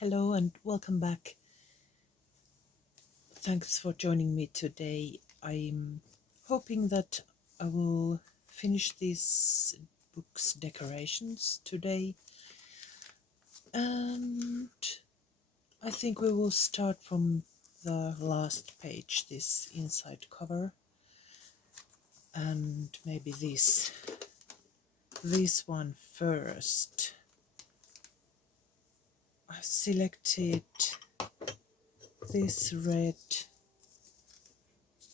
Hello and welcome back. Thanks for joining me today. I'm hoping that I will finish these books decorations today, and I think we will start from the last page, this inside cover, and maybe this one first. I've selected this red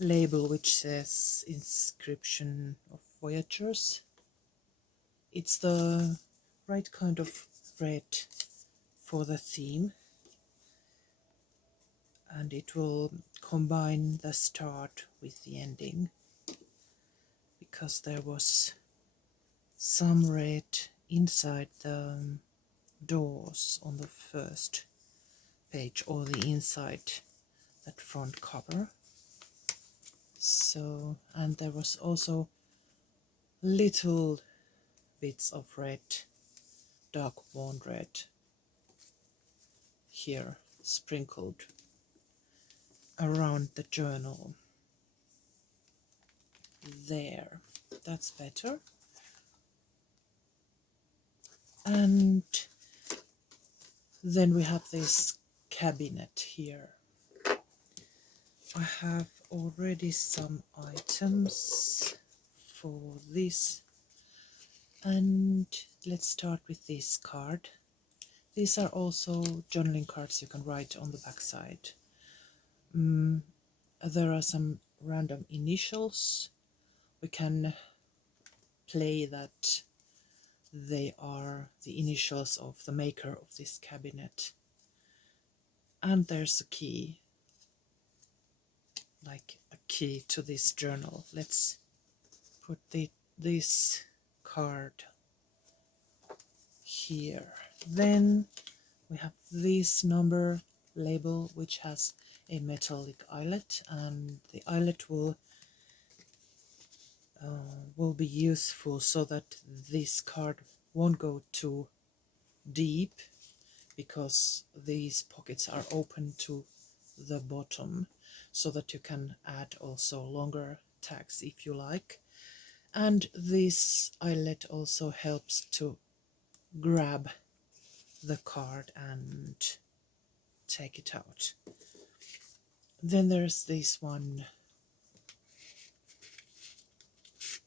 label which says Inscription of Voyagers. It's the right kind of red for the theme, and it will combine the start with the ending, because there was some red inside the doors on the first page, or the inside that front cover. So, and there was also little bits of red, dark warm red here sprinkled around the journal. There, that's better. And then we have this cabinet here. I have already some items for this, and let's start with this card. These are also journaling cards you can write on the back side. There are some random initials. We can play that they are the initials of the maker of this cabinet. And there's a key, like a key to this journal. Let's put this card here. Then we have this number label which has a metallic eyelet, and the eyelet will be useful so that this card won't go too deep, because these pockets are open to the bottom, so that you can add also longer tags if you like. And this eyelet also helps to grab the card and take it out. Then there's this one,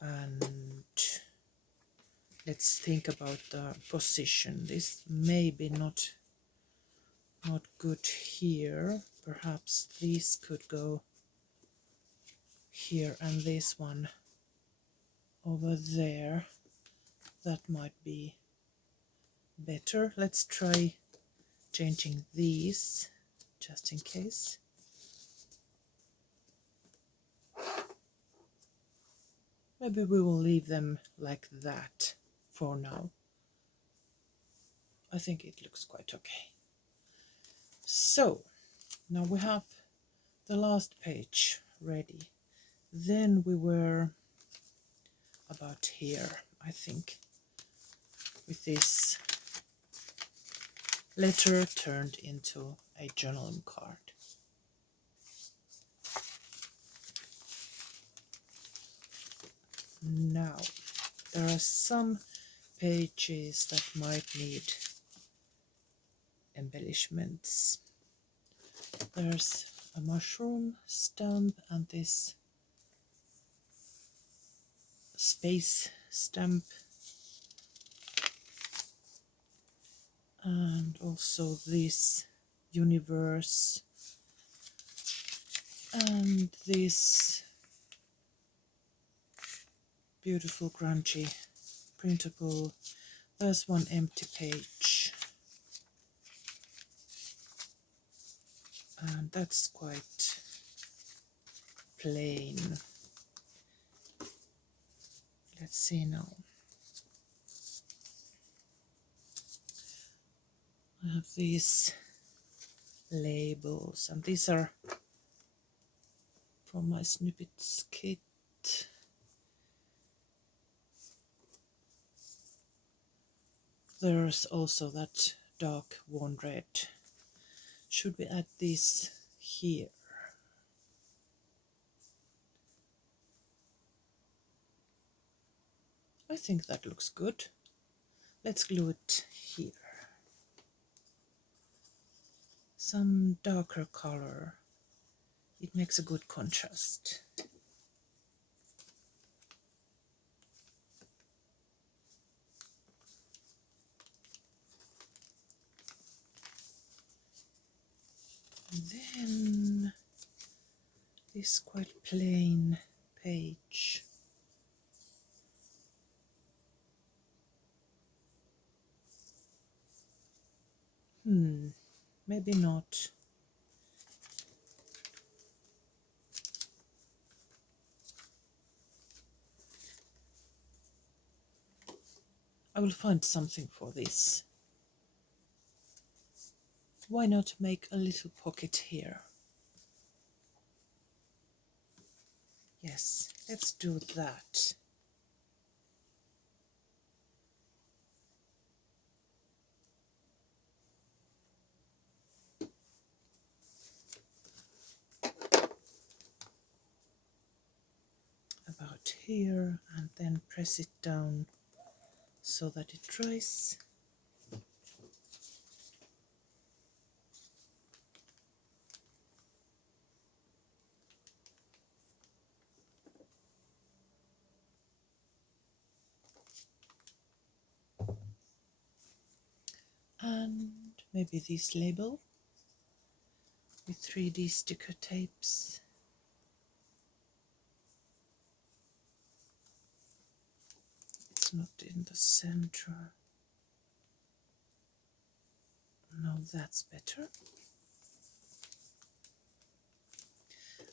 and let's think about the position. This may be not good here. Perhaps these could go here, and this one over there. That might be better. Let's try changing these just in case. Maybe we will leave them like that for now. I think it looks quite okay. So now we have the last page ready. Then we were about here, I think, with this letter turned into a journaling card. Now, there are some pages that might need embellishments. There's a mushroom stamp and this space stamp, and also this universe, and this beautiful grungy printable. There's one empty page, and that's quite plain. Let's see now. I have these labels, and these are from my Snippets kit. There's also that dark warm red. Should we add this here? I think that looks good. Let's glue it here. Some darker color. It makes a good contrast. And then this quite plain page. Maybe not. I will find something for this. Why not make a little pocket here? Yes, let's do that. About here, and then press it down so that it dries. And maybe this label with 3D sticker tapes. It's not in the center. No, that's better.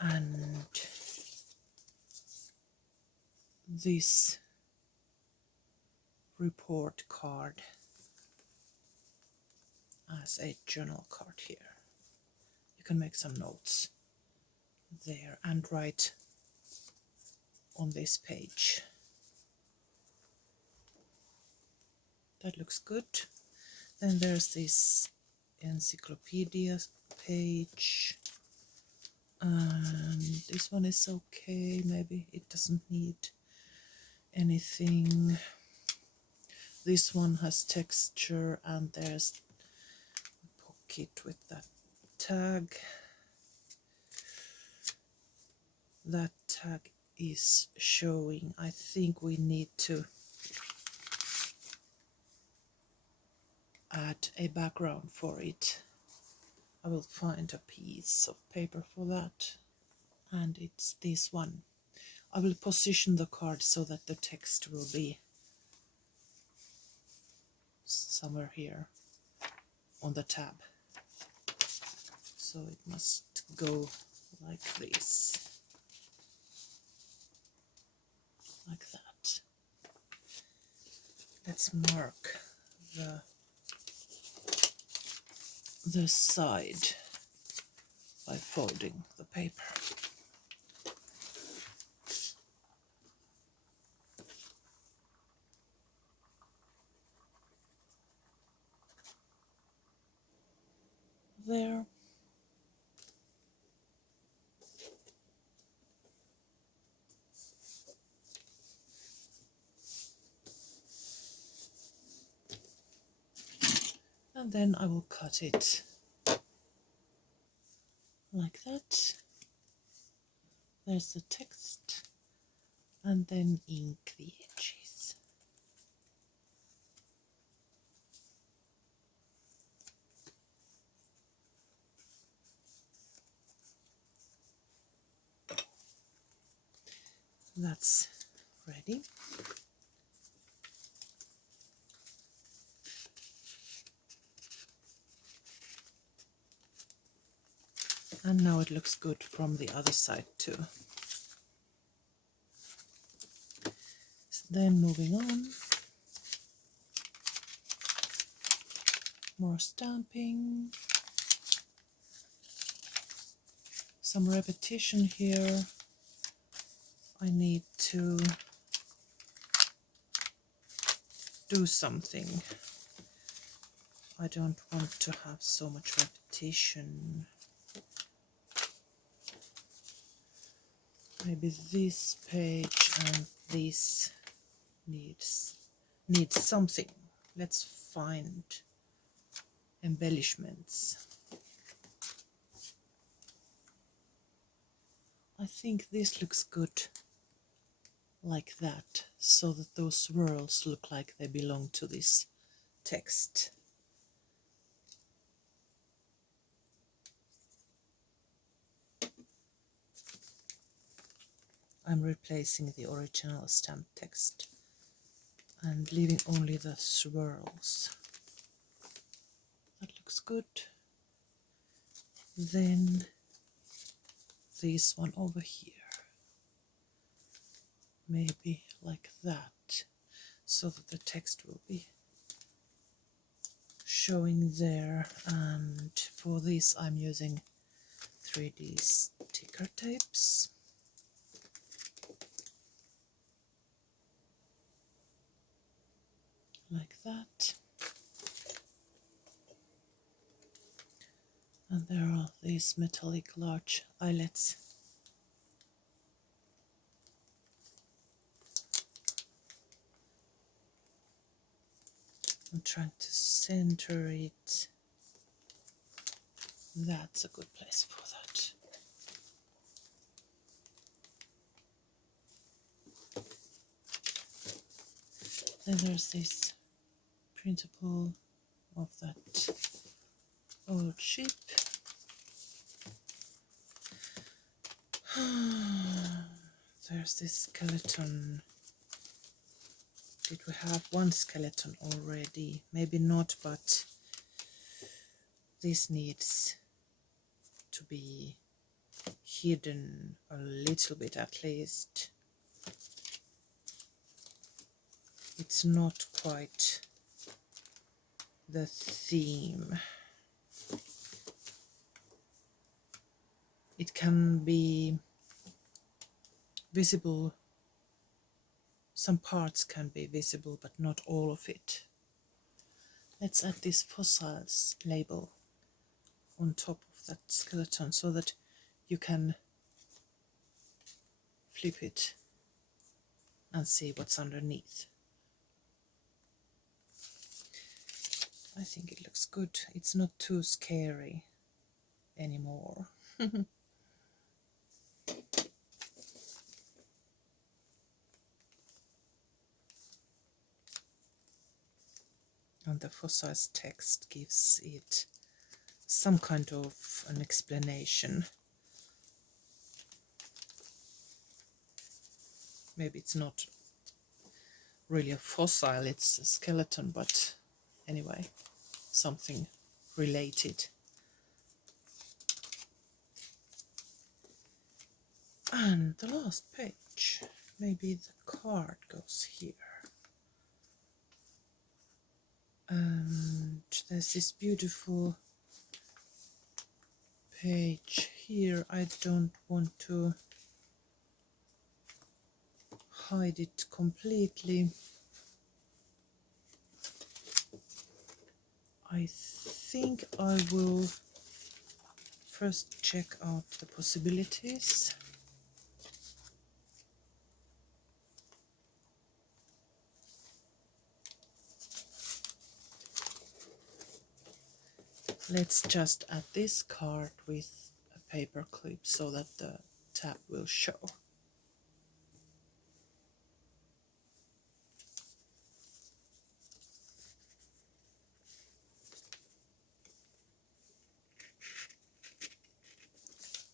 And this report card as a journal card here. You can make some notes there and write on this page. That looks good. Then there's this encyclopedia page, and this one is okay. Maybe it doesn't need anything. This one has texture, and there's a pocket with that tag. That tag is showing. I think we need to add a background for it. I will find a piece of paper for that, and it's this one. I will position the card so that the text will be somewhere here on the tab. So it must go like this, like that. Let's mark the side by folding the paper. There. And then I will cut it like that. There's the text, and then ink the edges. That's ready. And now it looks good from the other side too. Then moving on, more stamping, some repetition here. I need to do something. I don't want to have so much repetition. Maybe this page and this needs something. Let's find embellishments. I think this looks good like that, so that those swirls look like they belong to this text. I'm replacing the original stamp text and leaving only the swirls. That looks good. Then this one over here, maybe like that, so that the text will be showing there. And for this I'm using 3D sticker tapes. Like that. And there are these metallic large eyelets. I'm trying to center it. That's a good place for that. Then there's this printable of that old ship. There's this skeleton. Did we have one skeleton already? Maybe not, but this needs to be hidden a little bit at least. It's not quite the theme. It can be visible, some parts can be visible, but not all of it. Let's add this fossils label on top of that skeleton so that you can flip it and see what's underneath. I think it looks good. It's not too scary anymore. And the fossils text gives it some kind of an explanation. Maybe it's not really a fossil, it's a skeleton, but anyway, something related. And the last page, maybe the card goes here. And there's this beautiful page here. I don't want to hide it completely. I think I will first check out the possibilities. Let's just add this card with a paper clip so that the tab will show.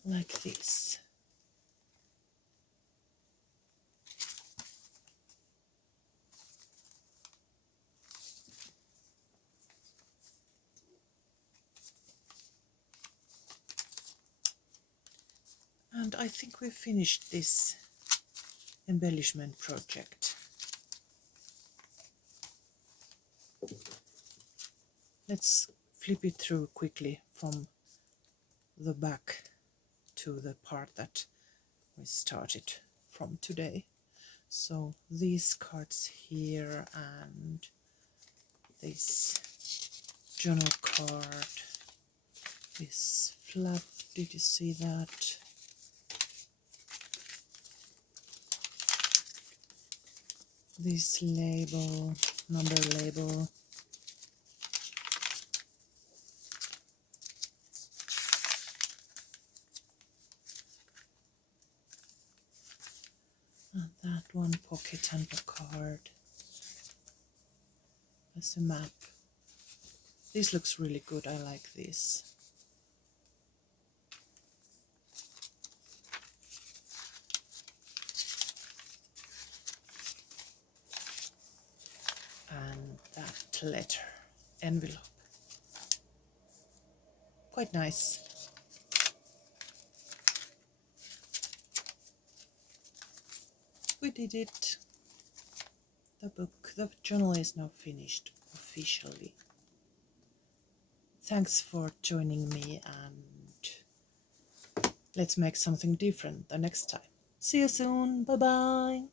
Like this. And I think we finished this embellishment project. Let's flip it through quickly from the back to the part that we started from today. So these cards here and this journal card. This flap, did you see that? This label, number label. And that one pocket and a card. There's a map. This looks really good, I like this. And that letter, envelope. Quite nice. We did it. The book, the journal is now finished officially. Thanks for joining me, and let's make something different the next time. See you soon. Bye bye.